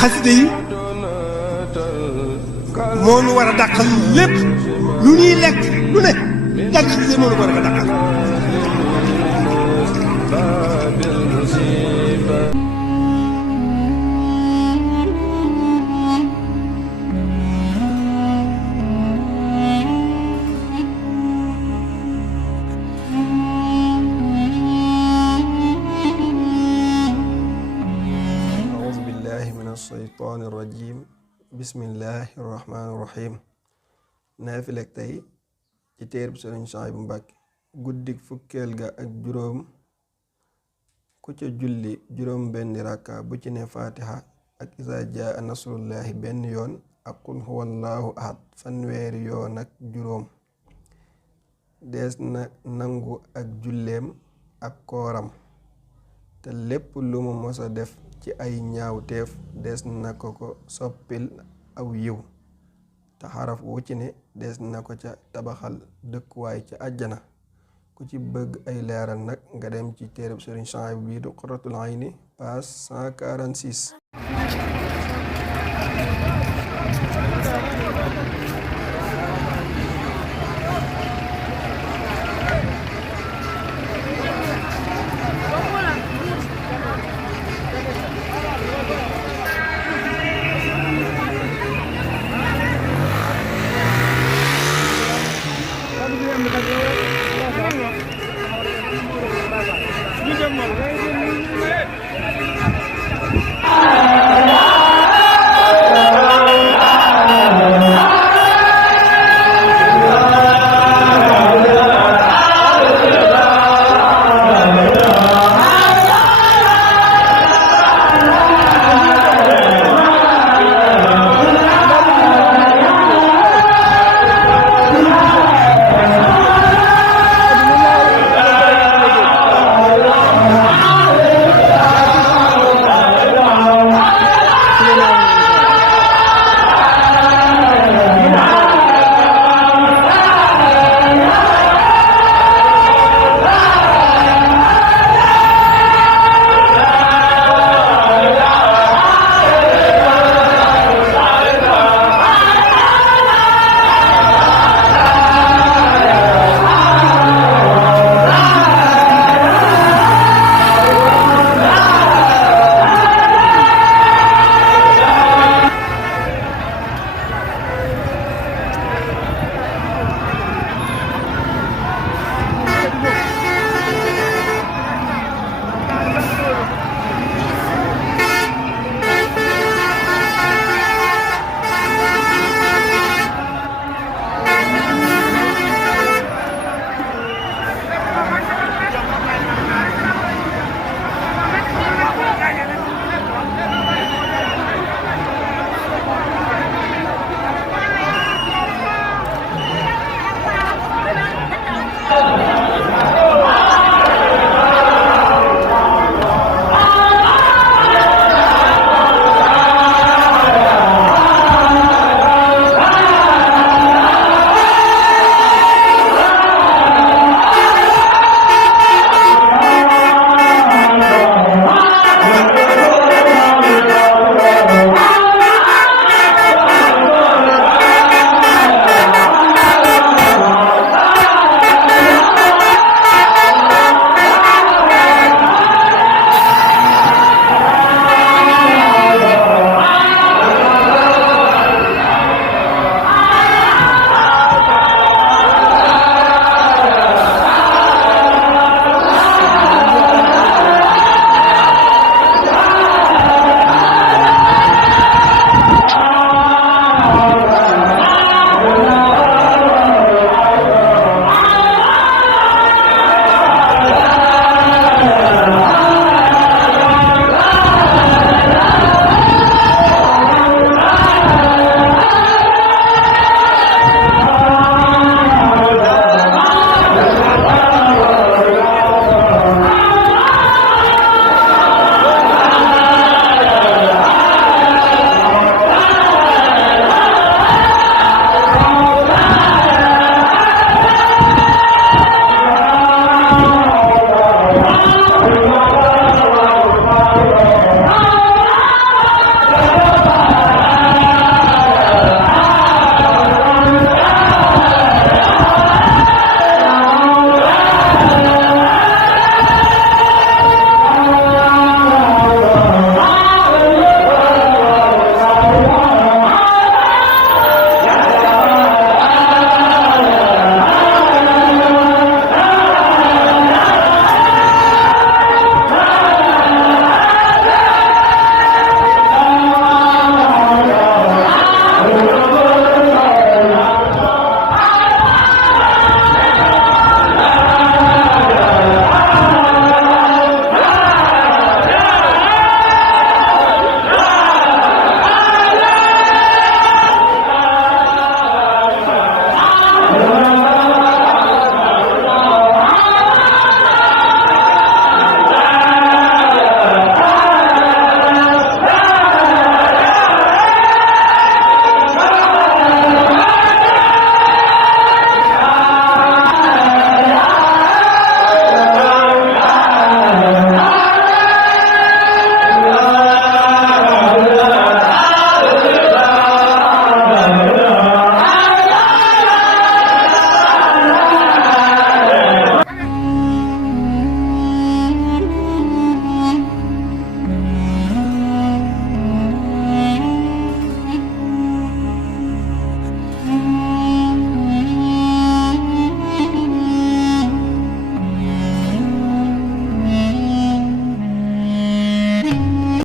xasida yi moo nu war a dàqal lépp lu ñuy lekk lu ne jàng xasida yi moo nu ko war a dàqal. shaytaani rajim bismillahi rahmaani rahim naafilek tey ci téereb Sëriñ Suhaybu Mbàkke guddik fukkeel ga ak juróom ku ca julli juróom benn rakka bu ci ne fatiha ak izaa jaa nasrullahi benn yoon ak qul huwallahu ahad fanweeri yoon ak juróom dees na nangu ak julleem ak kooram te lépp lu mu mosa def ci ay ñaawteef des na ko soppil aw yiw te xaraf wu ci ne des na ko ca tabaxal dëkkuwaay ca àjjana ku ci bëgg ay leeral nag nga dem ci téereb Sëriñ Suhaybu bi du Qurratul Ayni page 146.